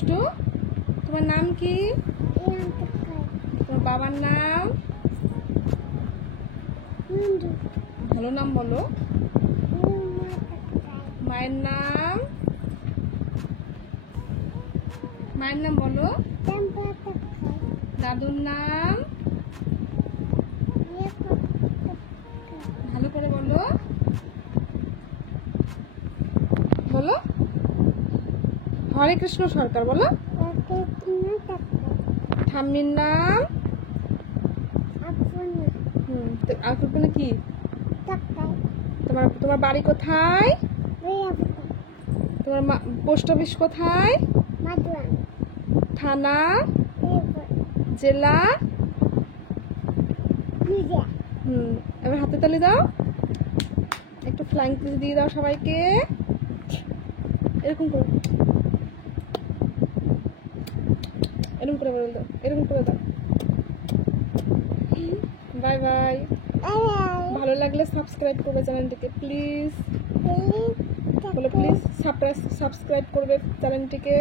দুষ্টু, তোমার নাম কি? তোমার বাবার নাম? ভালো নাম বলো। মায়ের নাম? মায়ের নাম বলো। দাদুর নাম? ভালো করে বলো। বলো। হরে কৃষ্ণ সরকার বলো। ঠাম্মির নাম? আপুর কি? তোমার বাড়ি কোথায়? তোমার পোস্ট অফিস কোথায়? থানা? জেলা? এবার হাতে তালি দাও, একটু ফ্লাইং কিস দিয়ে দাও সবাইকে। এরকম করে, এরকম করে বলে দাও, এরকম করে দাও। Bye bye. ভালো লাগলে সাবস্ক্রাইব করবে চ্যানেলটিকে প্লিজ। বলো প্লিজ সাবস্ক্রাইব করবে চ্যানেলটিকে।